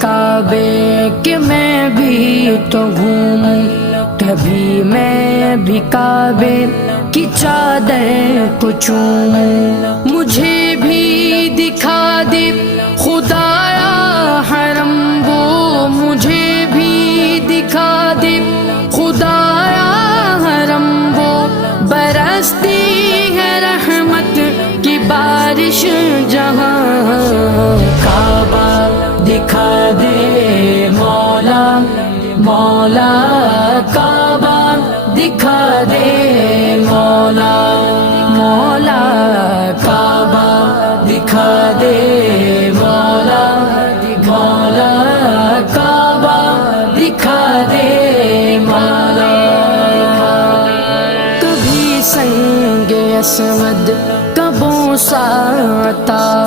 کعبے کہ میں بھی تو گھوموں، کبھی میں بھی کعبے کی چادر کو چوموں، مجھے بھی دکھا دے خدایا حرم وہ، مجھے بھی دکھا دے خدایا حرم وہ، برستی ہے رحمت کی بارش جہاں، کعبہ دکھا دے مولا مولا، کعبہ دکھا دے مولا مولا، کعبہ دکھا دے مولا مولا، کعبہ دکھا دے مولا۔ کبھی سنگ اسود کا بوسہ عطا